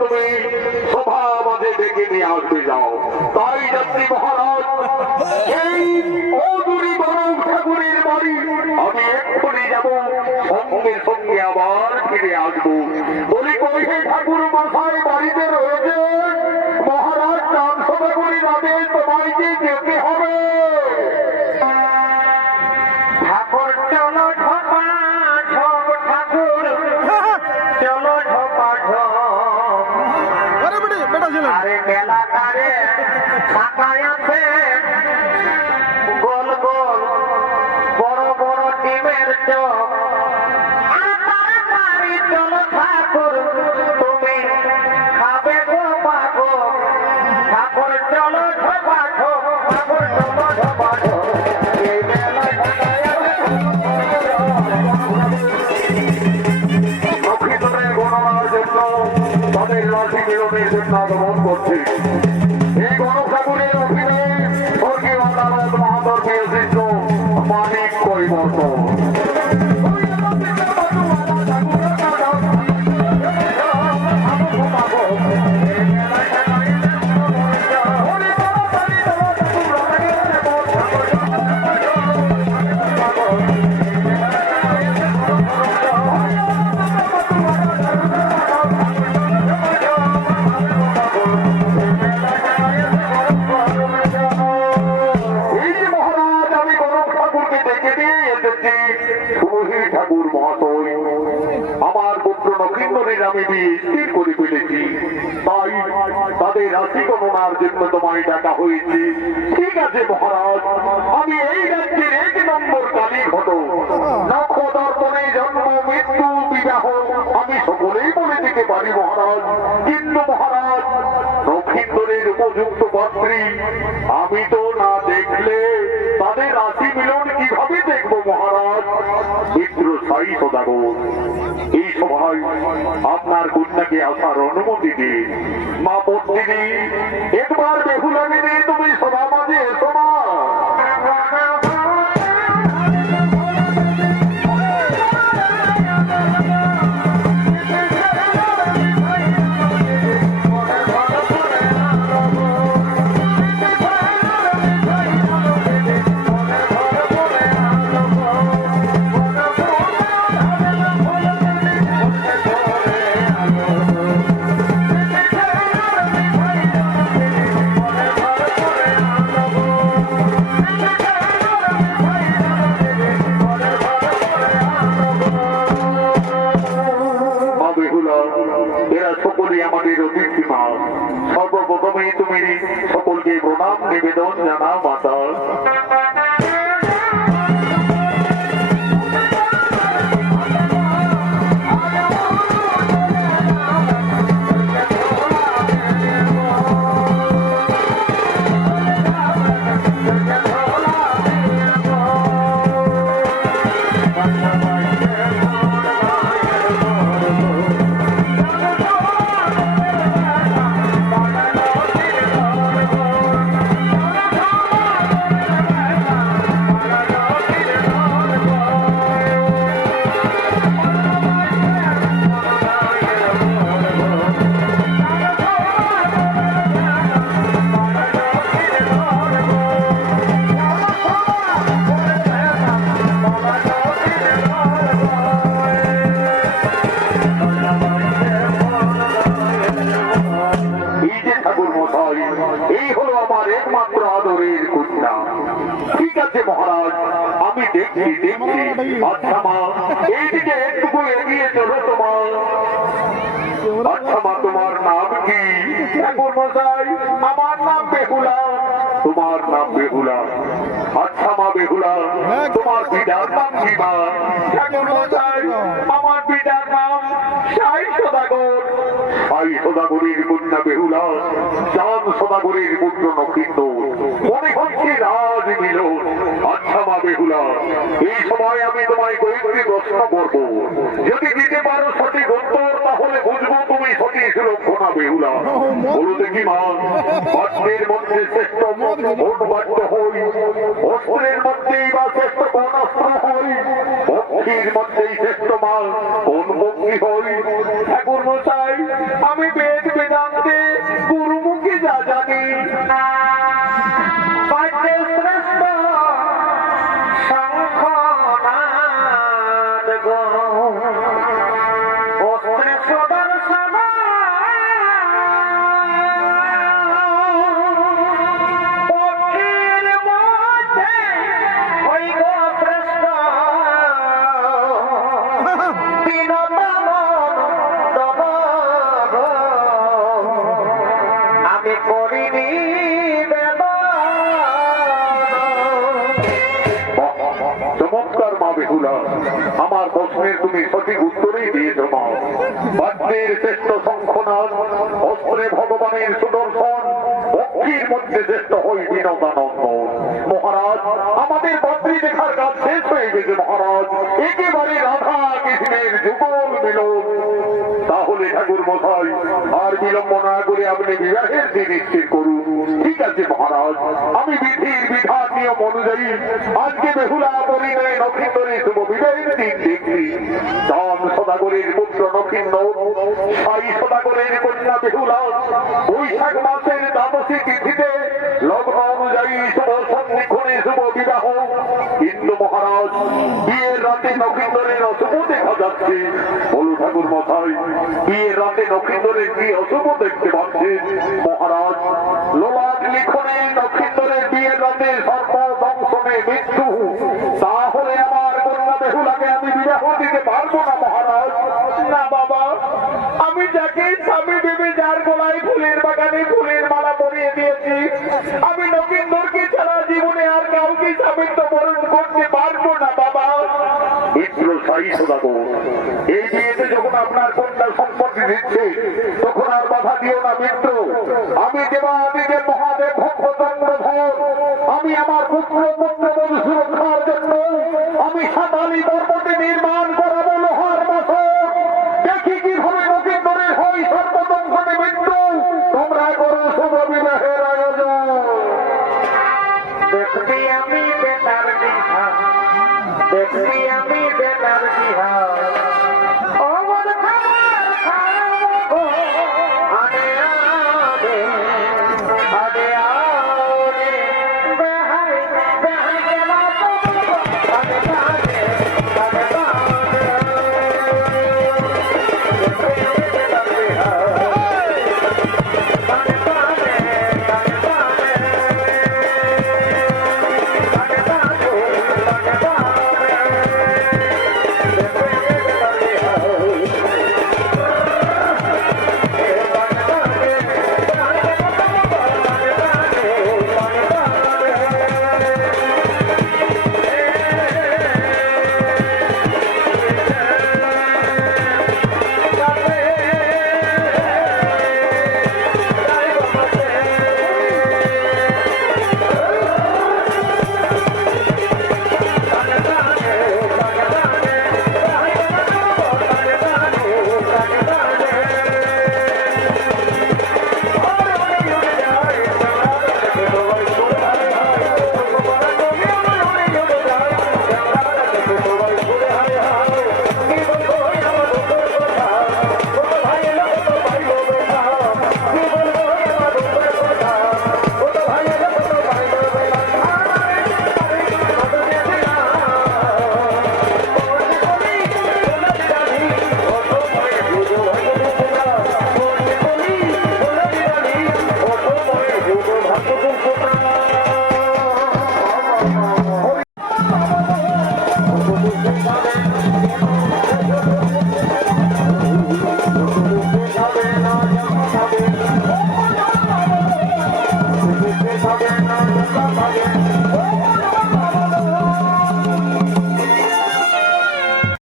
তুমি সভা মাঝে ডেকে নিয়ে আসবে যাও। তাই যাত্রী মহারাজ, এই অদূরী গণক ঠাকুরের বাড়ি আমি এক্ষুনি যাব, সঙ্গে সঙ্গে আবার ফিরে আসবো। বলি কই হে ঠাকুর মশাই বাড়িতে রয়েছে? মহারাজ চাঁদ সভা করে যাবে, তোমাকে যেতে হবে। ঠাকুর চলো ঝপা ঝপ, ঠাকুর চলো ঝপা ঝপ। আরে মেলা তারে ফাঁকায় আছে, গোল গোল বড় বড় ডিমের চোখ। চলো ঠাকুর তুমি খাবে গো পাগো। ঠাকুর চলো ঝপা ঝপ, ঠাকুর চলো ঝপা ঝপ। এই মেলা ফাঁকায় আছে। দক্ষিণের গণনার জন্য তাদের রাশি মিলনের জন্য আগমন করছে। এই গণক ঠাকুরের অধীনে স্বর্গীয় আদালত মহাদর বিশিষ্ট মানিক পরিবর্তন। ঠাকুর মহাশয়, আমার পুত্র নক্ষত্রের আমি স্থির করে ফেলেছি, তাই তাদের রাশি গণনার জন্য তোমায় ডাকা হয়েছে। ঠিক আছে মহারাজ, আমি এই রাজ্যের 1 নম্বর কালী ঘটক। নক্ষদর্পণে জন্ম মৃত্যু বিবাহ আমি সকলেই বলে দিতে পারি মহারাজ। কিন্তু মহারাজ, নক্ষত্রের উপযুক্ত পাত্রী আমি তো না দেখলে তাদের রাশি মিলন কিভাবে দেখবো মহারাজ? মিত্র সাই সদাগর, এই সভায় আপনার কন্যাকে আসার অনুমতি দিন। মা পত্নী, একবার বেহুলাকে নিয়ে তুমি সভা মাঝে এসো না। এরা সকলে আমাদের অতিথি মা। সর্বপ্রথমে তুমি সকলকে প্রণাম নিবেদন জানা মাতা। এই হলো আমার একমাত্র আদরের কন্যা। ঠিক আছে মহারাজ, আমি দেখছি দেখছি। আচ্ছা মা, এইদিকে একটু এগিয়ে চলো তোমার। আচ্ছা মা, তোমার নাম কি? ঠাকুর মশাই, আমার নাম বেহুলা। তোমার নাম বেহুলা? আচ্ছা মা বেহুলা, তোমার পিতার নাম কি মা? ঠাকুর মশাই, আমার পিতার নাম সাই সদাগর। সাই সদাগরীর কন্যা বেহুলা, চাঁদ সদাগরীর পুত্র নক্ষিন্দ, মনে হচ্ছে রাজ মিলন। আচ্ছা মা বেহুলা, এই সময় আমি তোমায় কয়েকটি প্রশ্ন করব, যদি দিতে পারো সঠিক উত্তর তাহলে বুঝবো তুমি সঠিক লক্ষণা বেহুলা। বলো দেখি মা, বাদ্যের মধ্যে শ্রেষ্ঠ কোন বাদ্য হই? অস্ত্রের মধ্যেই বা শ্রেষ্ঠ কোন অস্ত্র হই? পক্ষীর মধ্যেই শ্রেষ্ঠ মা কোন পক্ষী হই? ঠাকুর মশাই, আমি বেদ বেদান্তে গুরুমুখী যা জানি, বাদ্যে শ্রেষ্ঠ শঙ্খনাদ গো, অস্ত্রে সুদর্শন, পক্ষীর মধ্যে ওই গো শ্রেষ্ঠ বিনোদন দব গো, আমি করিনি চমৎকার মা বেহুলা, আমার প্রশ্নের তুমি সঠিক উত্তরেই দিয়েছ মা। বাদ্যের শ্রেষ্ঠ শঙ্খনাদ, অস্ত্রে ভগবানের সুদর্শন, পক্ষীর মধ্যে শ্রেষ্ঠ হই বিনোদানন্দ। মহারাজ, আমাদের বাদ্যি দেখার কাজ শেষ হয়ে গেছে মহারাজ, একেবারে রাধা কৃষ্ণের যুগল মিলন। তাহলে ঠাকুর মশাই, আর বিলম্ব না করে আপনি বিবাহের দিন স্থির করুন। ঠিক আছে মহারাজ, আমি বিধির বিধান নিয়ম অনুযায়ী আজকে বেহুলা পরিণয় নক্ষত্রের শুভ বিবাহের দিন দেখছি। চাঁদ সদাগরের পুত্র নক্ষিন্দ, সাই সদাগরের কন্যা বেহুলা বৈশাখ মাসের দ্বাদশী তিথিতে লগ্ন অনুযায়ী শুভ সন্ধিক্ষণে শুভ বিবাহ। কিন্তু মহারাজ, বিয়ের রাতে নক্ষত্রের অশুভ দেখা যাচ্ছে। বলু ঠাকুর মশাই, বিয়ের রাতে নক্ষত্রের কি অশুভ দেখতে পাচ্ছেন? মহারাজ, লোলাট লিখনে নক্ষত্রের বিয়ের রাতে সর্ব দংশনে মৃত্যু। তাহলে আমার কন্যা বেহুলাকে আমি বিবাহ দিতে পারবো না মহারাজ। না বাবা, আমি যাকে স্বামী ভেবে যার গলায় ফুলের বাগানে ফুলের মালা পরিয়ে দিয়েছি, আমি নবীন্দরকে ছাড়া জীবনে আর কাউকে স্বামীত্ব বরণ করতে পারবো না বাবা। মিত্র সাই সদাগর, এই বিয়েতে যখন আপনার কন্যা সম্পত্তি দিচ্ছে তখন আর বাধা দিও না মিত্র। আমি দেবাদিদেব মহাদেব ভক্ত চন্দ্রধর, আমি আমার পুত্র পুত্রবধূ সুরক্ষার জন্য আমি সাতালি পর্বতে নির্মাণ করাবো লোহার মাসক। দেখি কিভাবে নদীর হয় সর্বদংশনে মৃত্যু। তোমরা করো শুভ বিবাহের আয়োজন। দেখবি আমি বেতার বিহা, দেখবি আমি বেতার বিহা।